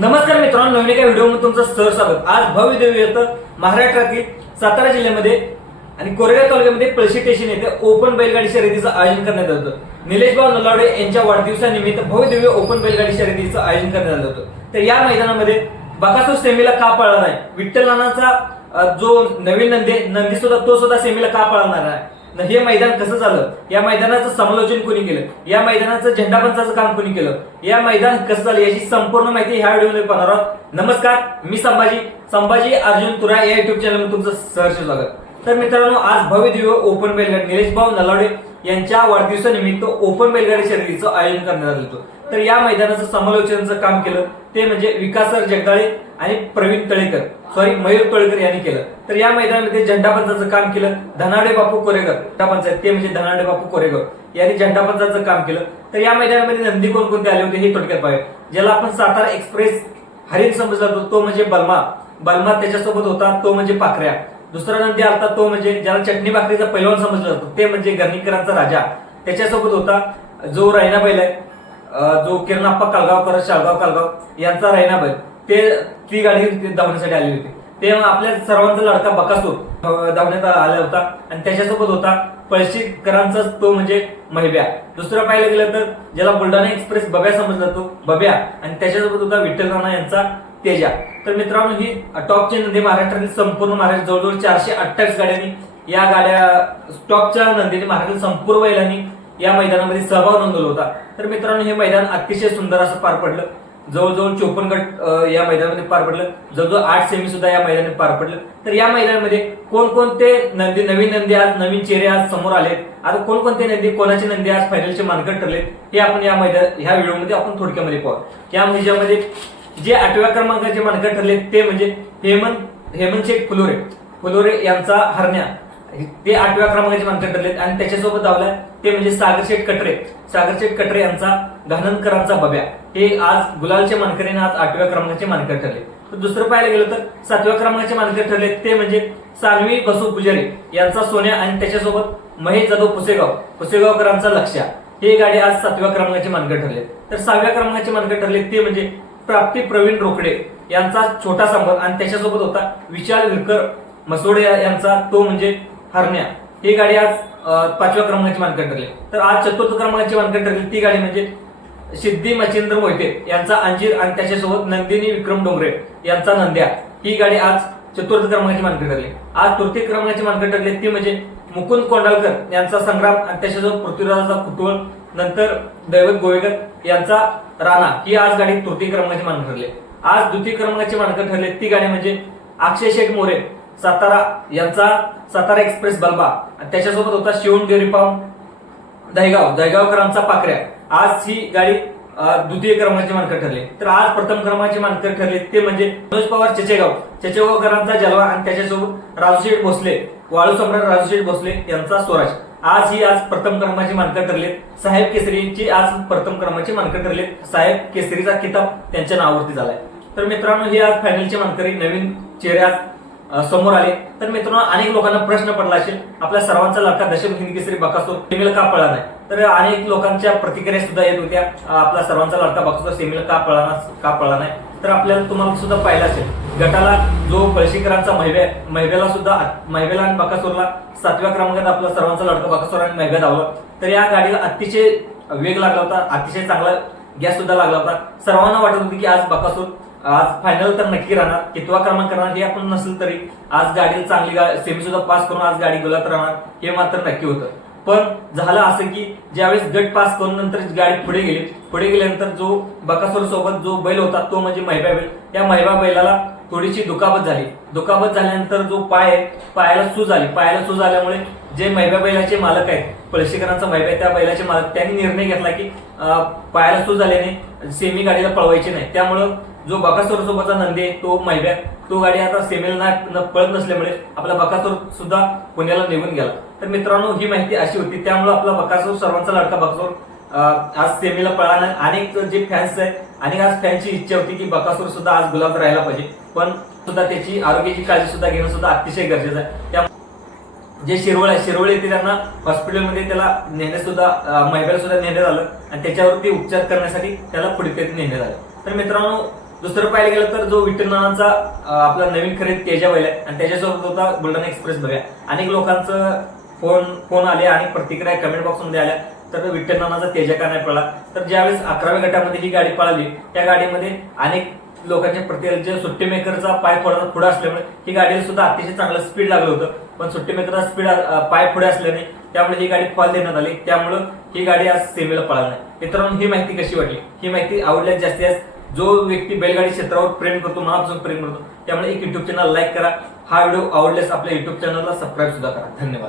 नमस्कार मित्रांनो, नवीन एका व्हिडिओमध्ये तुमचं सहर्ष स्वागत। आज भव्य दिव्य येतं महाराष्ट्रातील सातारा जिल्ह्यामध्ये आणि कोरेगाव तालुक्यामध्ये पळशी स्टेशन येथे ओपन बैलगाडी शर्यतीचं आयोजन करण्यात आलं होतं। निलेश भाऊ नलावडे यांच्या वाढदिवसानिमित्त भव्य दिव्य ओपन बैलगाडी शर्यतीचं आयोजन करण्यात आलं होतं। तर या मैदानामध्ये बकासूर सेमीला का पळणार आहे, विठ्ठल नानाचा जो नवीन नंदी सुद्धा तो सुद्धा सेमीला का पळणार आहे, हे मैदान कसं झालं, या मैदानाचं समालोचन कोणी केलं, या मैदानाचं झेंडापंचाचं काम कोणी केलं, या मैदान कसं झालं याची संपूर्ण माहिती ह्या व्हिडिओमध्ये पाहणार आहोत। नमस्कार, मी संभाजी अर्जुन तुरा या युट्यूब चॅनलमध्ये तुमचं सहर्ष स्वागत। तर मित्रांनो, आज भव्य दिव्य ओपन बैलगाडी निलेश भाऊ नलावडे यांच्या वाढदिवसानिमित्त ओपन बैलगाडी शर्यतीचं आयोजन करण्यात आलं होतं। तर या मैदानाचं समालोचनाचं काम केलं ते म्हणजे विकास सर जगदाळे आणि प्रवीण मयूर तळेकर यांनी केलं। तर या मैदानामध्ये झेंडापंचाचं काम केलं धनावडे बापू कोरेगाव पंचायत, ते म्हणजे धनावडे बापू कोरेगाव यांनी झेंडापंचाचं काम केलं। तर या मैदानामध्ये नंदी कोणकोणते आले होते हे थोडक्यात पाहूया। ज्याला आपण सातारा एक्सप्रेस हरिण समजला तो म्हणजे बलमा त्याच्यासोबत होता तो म्हणजे पाखऱ्या। दुसरा नंदी आलता तो म्हणजे ज्याला चटणी भाकरीचा पैलवान समजला जातो ते म्हणजे गर्णीकरांचा राजा, त्याच्यासोबत होता जो रायना बैल आहे, जो किरणाप्पा शाळगाव यांचा रायना बैल, ती गाडी धावण्यासाठी आली होती। ते आपल्या सर्वांचा लडका बकासूर धावण्यात आला होता आणि त्याच्यासोबत होता पळशीकरांचा तो म्हणजे महिब्या। दुसरं पाहायला गेलं तर ज्याला बुलढाणा एक्सप्रेस बब्या समजला जातो बब्या, आणि त्याच्यासोबत होता विठ्ठल नाना यांचा तेजा। तर मित्रांनो, ही टॉपची नंदी महाराष्ट्रातील संपूर्ण महाराष्ट्र जवळजवळ 428 गाड्यांनी या गाड्या टॉपच्या नंदीने महाराष्ट्रातील संपूर्ण बैलांनी या मैदानामध्ये सहभाग नोंदवला होता। तर मित्रांनो, हे मैदान अतिशय सुंदर असं पार पडलं। जवळजवळ 54 गट या मैदानामध्ये पार पडलं, जवळजवळ 8 सेमी सुद्धा या मैदानात पार पडलं। तर या मैदानामध्ये कोणकोणते नवीन नंदी आज नवीन चेहरे आज समोर आले, आता कोणकोणते नंदी कोणाचे नंदी आज फायनलचे मानकट ठरले हे आपण ह्या व्हिडिओमध्ये आपण थोडक्यामध्ये पाहू। या मध्ये जे 8व्या क्रमांकाचे मानकट ठरले ते म्हणजे हेमंत शेठ फुलोरे यांचा हरण्या, ते 8व्या क्रमांकाचे मानकट ठरले। आणि त्याच्यासोबत धावला ते म्हणजे सागर शेठ कटरे यांचा घाणनकरांचा बब्या, हे आज गुलालचे मानकरीने आज 8व्या क्रमांकाचे मानकट ठरले। तर दुसरं पाहायला गेलं तर 7व्या क्रमांकाचे मानकट ठरले ते म्हणजे सानवी बसू पुजारी यांचा सोन्या आणि त्याच्यासोबत महेश जाधव पुसेगावकरांचा लक्ष्या, हे गाडी आज 7व्या क्रमांकाचे मानकट ठरले। तर 6व्या क्रमांकाचे मानकट ठरले ते म्हणजे प्राप्ती प्रवीण रोकडे यांचा छोटा सांबर आणि त्याच्यासोबत होता विशाल विरकर मसोडे यांचा तो म्हणजे हरण्या, ही गाडी आज 5व्या क्रमांकाची मानकट ठरली। तर आज 4थ्या क्रमांकाची मानकट ठरली ती गाडी म्हणजे सिद्धी मच्छिंद्र मोहिते यांचा अंजीर आणि त्याच्यासोबत नंदिनी विक्रम डोंगरे यांचा नंद्या, ही गाडी आज 4थ्या क्रमांकाची मानकट ठरली। आज 4थी क्रमांकाची मानकट ठरली ती म्हणजे मुकुंद कोंडालकर यांचा संग्राम आणि त्याच्यासोबत पृथ्वीराजाचा कुटुळ, नंतर दैवत गोवेकर यांचा राणा, ही आज गाडी 4थी क्रमांकाची मानकट ठरली। आज 2थी क्रमांकाची मानकट ठरली ती गाडी म्हणजे अक्षय शेठ मोरे सातारा यांचा सातारा एक्सप्रेस बलबा आणि त्याच्यासोबत होता शिवम डेअरी फार्म दहेगावकरांचा पाखऱ्या, आज ही गाडी 2थी क्रमांकाची मानकट ठरली। तर आज प्रथम क्रमांकाची मानकट ठरली ते म्हणजे मनोज पवार चचेगावकरांचा जलवा आणि त्याच्यासोबत राजूशेठ भोसले वाळू सम्राट राजूशेठ भोसले यांचा स्वराज, आज प्रथम क्रमांकाची मानकट ठरले। साहेब केसरीची आज प्रथम क्रमांकाची मानकट ठरले, साहेब केसरीचा किताब त्यांच्या नावावरती झालाय। तर मित्रांनो, हे आज फायनलचे मानकरी नवीन चेहरे आज समोर आले। तर मित्रांनो, अनेक लोकांना प्रश्न पडला असेल आपल्या सर्वांचा लडका दशम हिंद केसरी बकासूर सेमीला का पळला नाही, तर अनेक लोकांच्या प्रतिक्रिया सुद्धा येत होत्या आपला सर्वांचा लडका बकासूर सेमीला का पळला नाही। तर आपल्याला तुम्हाला सुद्धा पाहिलं असेल गटाला जो पळशीकरांचा महिब्याला आणि बकासूरला 7व्या क्रमांकात आपला सर्वांचा लडका बकासूर आणि महिब्या धावला। तर या गाडीला अतिशय वेग लागला होता, अतिशय चांगला गॅस सुद्धा लागला होता। सर्वांना वाटत होती की आज बकासूर आज फायनल तर नक्की राहणार, कितवा क्रमांक राहणार हे आपण नसेल तरी आज गाडी चांगली सेमी सुद्धा पास करून आज गाडी गुलात राहणार हे मात्र नक्की होतं। पण झालं असं की ज्यावेळेस गट पास करून नंतर गाडी पुढे गेल्यानंतर जो बकासूर सोबत जो बैल होता तो म्हणजे महिबा बैल, त्या महिबा बैलाला थोडीशी दुखापत झाल्यानंतर जो पायाला सूज आल्यामुळे जे महिबा बैलाचे मालक आहेत पळशीकरांचा महिबा त्या बैलाचे मालक त्यांनी निर्णय घेतला की पायाला सूज आल्याने सेमी गाडीला पळवायची नाही, त्यामुळं जो बकासूर सोबतचा नंदी आहे तो महिब्या तो गाडी आता सेमीला पळत नसल्यामुळे आपला बकासूर सुद्धा पुण्याला निघून गेला। तर मित्रांनो, ही माहिती अशी होती, त्यामुळे आपला बकासूर सर्वांचा लडका बकासूर आज सेमीला पळाला नाही। अनेक जे फॅन्स आहेत आणि आज फॅनची इच्छा होती की बकासूर सुद्धा आज गुलाब राहायला पाहिजे, पण सुद्धा त्याची आरोग्याची काळजी सुद्धा घेणं सुद्धा अतिशय गरजेचं आहे। जे शिरवळ येते त्यांना हॉस्पिटलमध्ये त्याला नेण्यात सुद्धा महिब्याला सुद्धा नेण्यात आलं आणि त्याच्यावरती उपचार करण्यासाठी त्याला पुढे नेण्यात आलं। तर मित्रांनो, दुसरं पाहायला गेलं तर जो विठ्ठल नानांचा आपला नवीन खरेदी तेजा बैल आहे आणि त्याच्यासोबत होता बुलढाणा एक्सप्रेस बघा. अनेक लोकांचं फोन आले आणि प्रतिक्रिया कमेंट बॉक्स मध्ये आल्या तर विठ्ठल नानाचा तेजा का नाही पळाला. तर ज्यावेळेस 11व्या गटामध्ये ही गाडी पळाली त्या गाडीमध्ये अनेक लोकांच्या प्रतिक्रिया सुट्टी मेकरचा पाय थोडासा पुढे असल्यामुळे ही गाडीला सुद्धा अतिशय चांगलं स्पीड लागलं होतं, पण सुट्टी मेकरचा स्पीड पाय पुढे असल्याने त्यामुळे ही गाडी फॉल देण्यात आली, त्यामुळे ही गाडी आज सेमीला पळाली नाही. मित्रांनो, ही माहिती कशी वाटली? ही माहिती आवडल्यास जास्तीत जास्त जो व्यक्ती बैलगाडी क्षेत्रावर प्रेम करतो, मनापासून प्रेम करतो, त्यामुळे एक युट्यूब चॅनल लाईक करा. हा व्हिडिओ आवडल्यास आपल्या युट्यूब चॅनलला सबस्क्राईब सुद्धा करा. धन्यवाद.